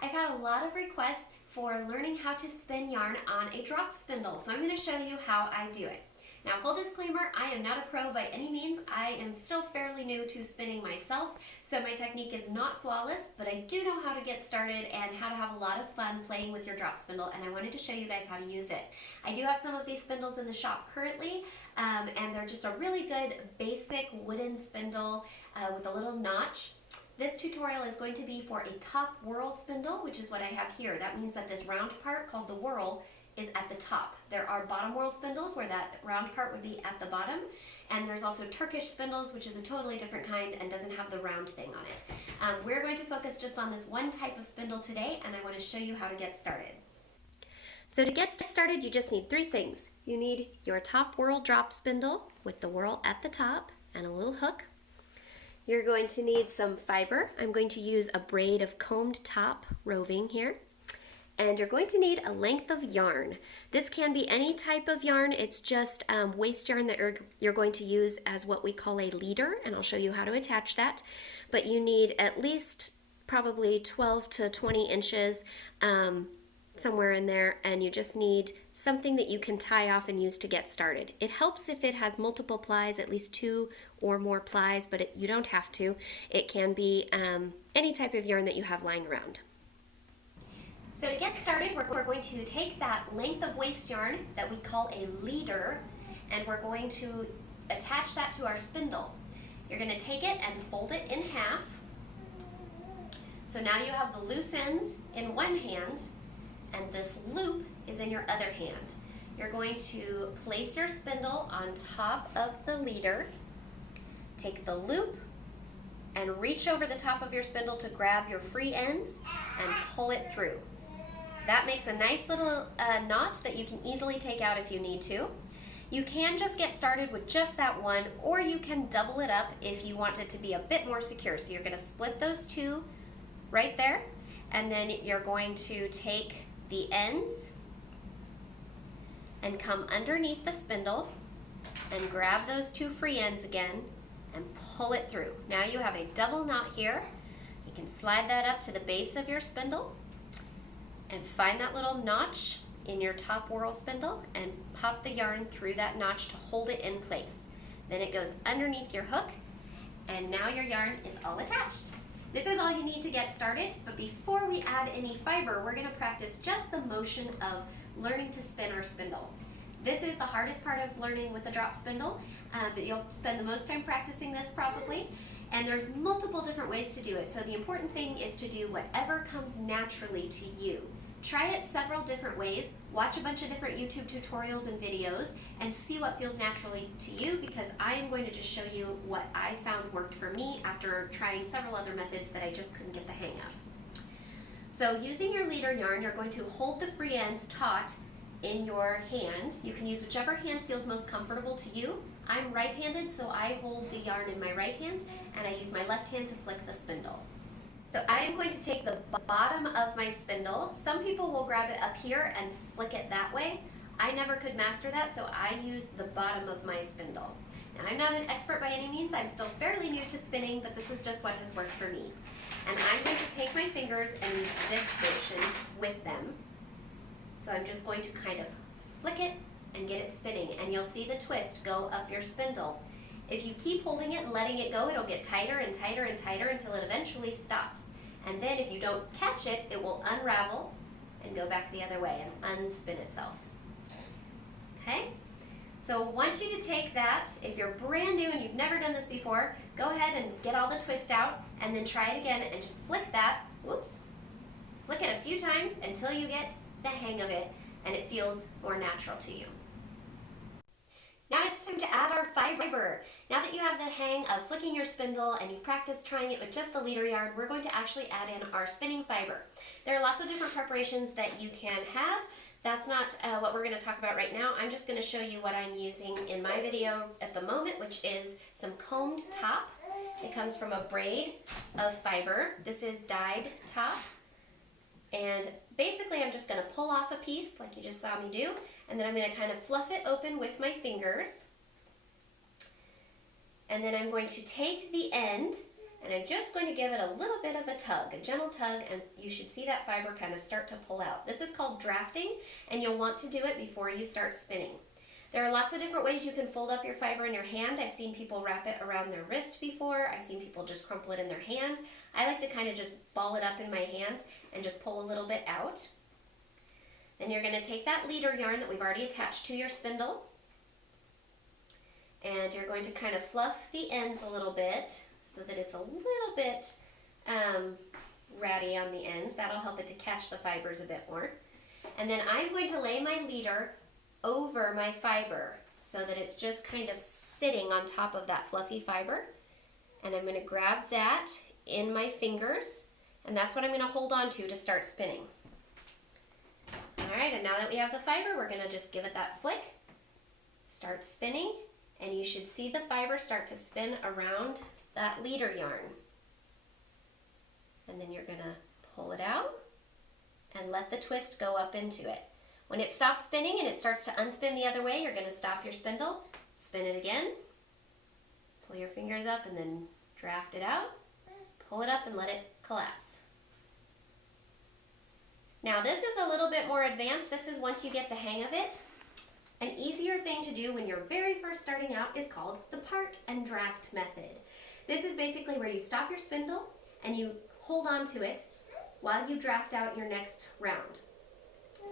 I've had a lot of requests for learning how to spin yarn on a drop spindle, so I'm going to show you how I do it. Now, full disclaimer, I am not a pro by any means. I am still fairly new to spinning myself, so my technique is not flawless, but I do know how to get started and how to have a lot of fun playing with your drop spindle, and I wanted to show you guys how to use it. I do have some of these spindles in the shop currently, and they're just a really good basic wooden spindle with a little notch. This tutorial is going to be for a top whorl spindle, which is what I have here. That means that this round part called the whorl is at the top. There are bottom whorl spindles where that round part would be at the bottom, and there's also Turkish spindles, which is a totally different kind and doesn't have the round thing on it. We're going to focus just on this one type of spindle today, and I want to show you how to get started. So to get started, you just need three things. You need your top whorl drop spindle with the whorl at the top and a little hook. You're going to need some fiber. I'm going to use a braid of combed top roving here. And you're going to need a length of yarn. This can be any type of yarn. It's just waste yarn that you're going to use as what we call a leader, and I'll show you how to attach that. But you need at least probably 12 to 20 inches, somewhere in there, and you just need something that you can tie off and use to get started. It helps if it has multiple plies, at least 2 or more plies, but you don't have to. It can be any type of yarn that you have lying around. So to get started, we're going to take that length of waste yarn that we call a leader, and we're going to attach that to our spindle. You're going to take it and fold it in half. So now you have the loose ends in one hand, and this loop is in your other hand. You're going to place your spindle on top of the leader, take the loop, and reach over the top of your spindle to grab your free ends and pull it through. That makes a nice little knot that you can easily take out if you need to. You can just get started with just that one, or you can double it up if you want it to be a bit more secure. So you're going to split those two right there, and then you're going to take the ends and come underneath the spindle and grab those two free ends again and pull it through. Now you have a double knot here. You can slide that up to the base of your spindle and find that little notch in your top whorl spindle and pop the yarn through that notch to hold it in place. Then it goes underneath your hook, and now your yarn is all attached. This is all you need to get started, but before we add any fiber, we're going to practice just the motion of learning to spin our spindle. This is the hardest part of learning with a drop spindle, but you'll spend the most time practicing this probably. And there's multiple different ways to do it, so the important thing is to do whatever comes naturally to you. Try it several different ways, watch a bunch of different YouTube tutorials and videos, and see what feels naturally to you, because I am going to just show you what I found worked for me after trying several other methods that I just couldn't get the hang of. So using your leader yarn, you're going to hold the free ends taut in your hand. You can use whichever hand feels most comfortable to you. I'm right-handed, so I hold the yarn in my right hand, and I use my left hand to flick the spindle. So I am going to take the bottom of my spindle. Some people will grab it up here and flick it that way. I never could master that, so I use the bottom of my spindle. Now, I'm not an expert by any means. I'm still fairly new to spinning, but this is just what has worked for me. And I'm going to take my fingers and use this motion with them. So I'm just going to kind of flick it and get it spinning, and you'll see the twist go up your spindle. If you keep holding it and letting it go, it'll get tighter and tighter and tighter until it eventually stops. And then if you don't catch it, it will unravel and go back the other way and unspin itself. Okay? So I want you to take that. If you're brand new and you've never done this before, go ahead and get all the twist out and then try it again and just flick that. Whoops. Flick it a few times until you get the hang of it and it feels more natural to you. Now it's time to add our fiber. Now that you have the hang of flicking your spindle and you've practiced trying it with just the leader yarn, we're going to actually add in our spinning fiber. There are lots of different preparations that you can have. That's not what we're going to talk about right now. I'm just going to show you what I'm using in my video at the moment, which is some combed top. It comes from a braid of fiber. This is dyed top. And basically I'm just going to pull off a piece like you just saw me do, and then I'm going to kind of fluff it open with my fingers. And then I'm going to take the end And I'm just going to give it a little bit of a tug, a gentle tug, and you should see that fiber kind of start to pull out. This is called drafting, and you'll want to do it before you start spinning. There are lots of different ways you can fold up your fiber in your hand. I've seen people wrap it around their wrist before. I've seen people just crumple it in their hand. I like to kind of just ball it up in my hands and just pull a little bit out. Then you're going to take that leader yarn that we've already attached to your spindle, and you're going to kind of fluff the ends a little bit so that it's a little bit ratty on the ends. That'll help it to catch the fibers a bit more. And then I'm going to lay my leader over my fiber so that it's just kind of sitting on top of that fluffy fiber. And I'm going to grab that in my fingers, and that's what I'm going to hold on to start spinning. All right, and now that we have the fiber, we're going to just give it that flick, start spinning, and you should see the fiber start to spin around that leader yarn. And then you're going to pull it out and let the twist go up into it. When it stops spinning and it starts to unspin the other way, you're going to stop your spindle, spin it again, pull your fingers up and then draft it out, pull it up and let it collapse. Now this is a little bit more advanced. This is once you get the hang of it. An easier thing to do when you're very first starting out is called the park and draft method. This is basically where you stop your spindle and you hold on to it while you draft out your next round.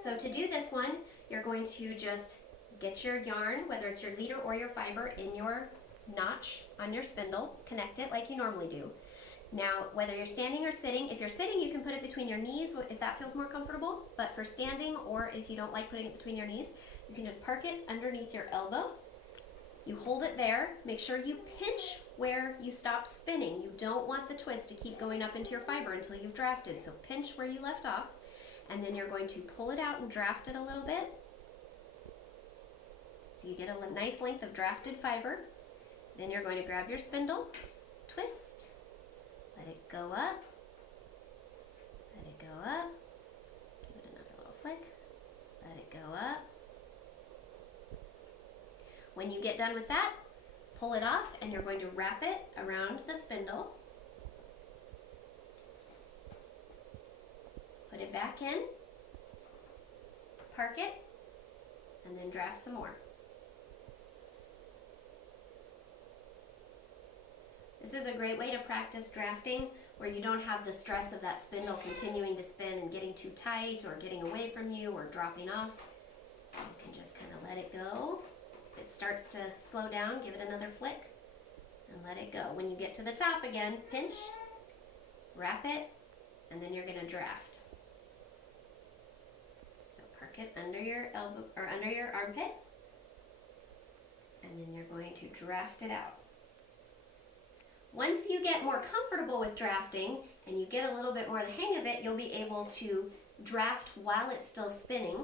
So to do this one, you're going to just get your yarn, whether it's your leader or your fiber, in your notch on your spindle, connect it like you normally do. Now, whether you're standing or sitting, if you're sitting, you can put it between your knees if that feels more comfortable, but for standing, or if you don't like putting it between your knees, you can just park it underneath your elbow. You hold it there. Make sure you pinch where you stopped spinning. You don't want the twist to keep going up into your fiber until you've drafted. So pinch where you left off, and then you're going to pull it out and draft it a little bit. So you get a nice length of drafted fiber. Then you're going to grab your spindle, twist, let it go up, let it go up, give it another little flick, let it go up. When you get done with that, pull it off and you're going to wrap it around the spindle. Put it back in, park it, and then draft some more. This is a great way to practice drafting where you don't have the stress of that spindle continuing to spin and getting too tight or getting away from you or dropping off. You can just kind of let it go. If it starts to slow down, give it another flick and let it go. When you get to the top again, pinch, wrap it, and then you're going to draft. So park it under your elbow or under your armpit, and then you're going to draft it out. Once you get more comfortable with drafting and you get a little bit more of the hang of it, you'll be able to draft while it's still spinning,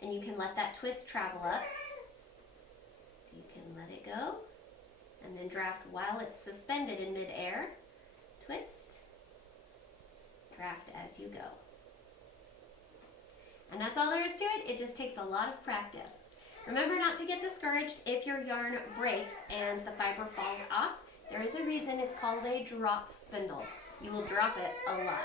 and you can let that twist travel up. So you can let it go and then draft while it's suspended in midair. Twist, draft as you go. And that's all there is to it. It just takes a lot of practice. Remember not to get discouraged if your yarn breaks and the fiber falls off. There is a reason it's called a drop spindle. You will drop it a lot.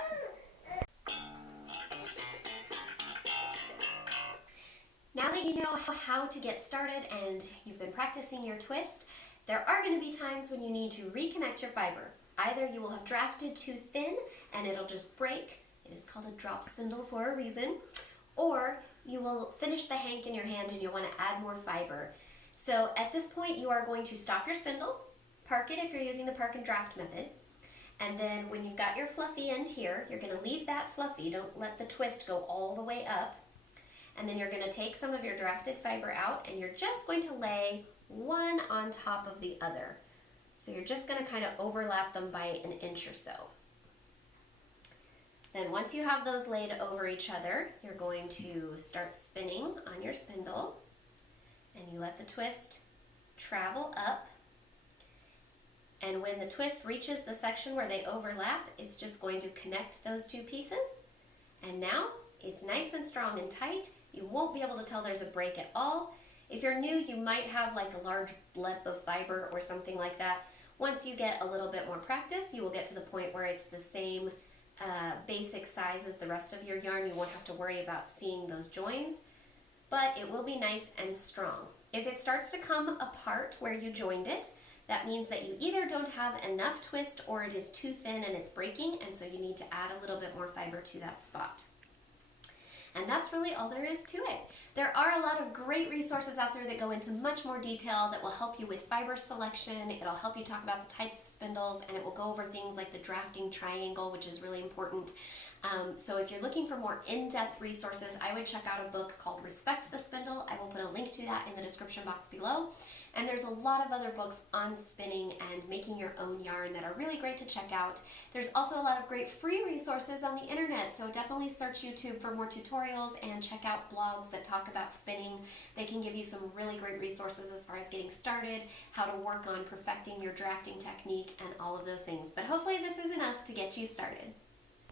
Now that you know how to get started and you've been practicing your twist, there are going to be times when you need to reconnect your fiber. Either you will have drafted too thin and it'll just break. It is called a drop spindle for a reason. Or you will finish the hank in your hand and you'll want to add more fiber. So at this point you are going to stop your spindle, park it if you're using the park and draft method, and then when you've got your fluffy end here, you're going to leave that fluffy. Don't let the twist go all the way up. And then you're going to take some of your drafted fiber out and you're just going to lay one on top of the other. So you're just going to kind of overlap them by an inch or so. Then once you have those laid over each other, you're going to start spinning on your spindle, and you let the twist travel up. And when the twist reaches the section where they overlap, it's just going to connect those two pieces. And now it's nice and strong and tight. You won't be able to tell there's a break at all. If you're new, you might have like a large bleb of fiber or something like that. Once you get a little bit more practice, you will get to the point where it's the same basic size as the rest of your yarn. You won't have to worry about seeing those joins, but it will be nice and strong. If it starts to come apart where you joined it, that means that you either don't have enough twist or it is too thin and it's breaking, and so you need to add a little bit more fiber to that spot. And that's really all there is to it. There are a lot of great resources out there that go into much more detail that will help you with fiber selection. It'll help you talk about the types of spindles, and it will go over things like the drafting triangle, which is really important. So if you're looking for more in-depth resources, I would check out a book called Respect the Spindle. I will put a link to that in the description box below. And there's a lot of other books on spinning and making your own yarn that are really great to check out. There's also a lot of great free resources on the internet, so definitely search YouTube for more tutorials and check out blogs that talk about spinning. They can give you some really great resources as far as getting started, how to work on perfecting your drafting technique, and all of those things. But hopefully this is enough to get you started.